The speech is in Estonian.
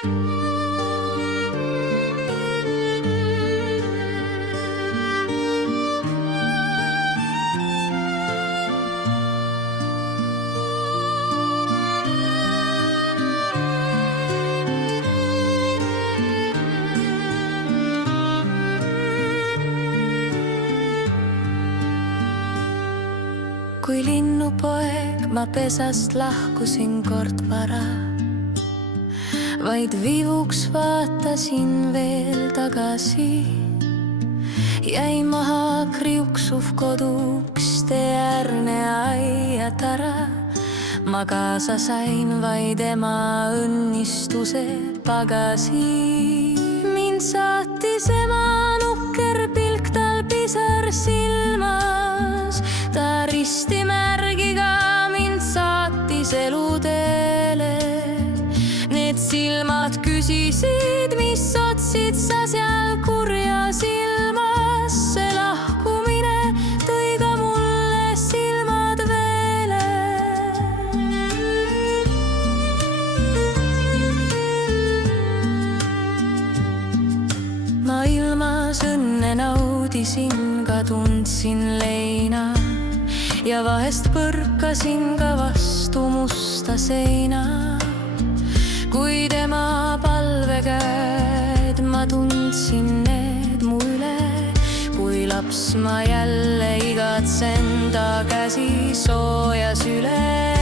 Kui linnupoeg ma pesast lahkusin kord vara, vaid viivuks vaatasin veel tagasi. Jäi maha kriuksuv kodukste äärne aiatara, ma kaasa sain vaid ema õnnistuse pagasi. Mind saatis ema nukker pilk, tal pisar silmas, ta ristimärgiga mind saatis eluteele. Need silmad küsisid, mis otsid sa seal kurjas ilmas. See lahkumine tõi ka mulle silmad veele. Ma ilmas õnne naudisin, ka tundsin leina ja vahest põrkasin ka vastu musta seina. Kui tema palvekäed ma tundsin need mu üle, kui laps ma jälle igatsen ta käsi sooja süle.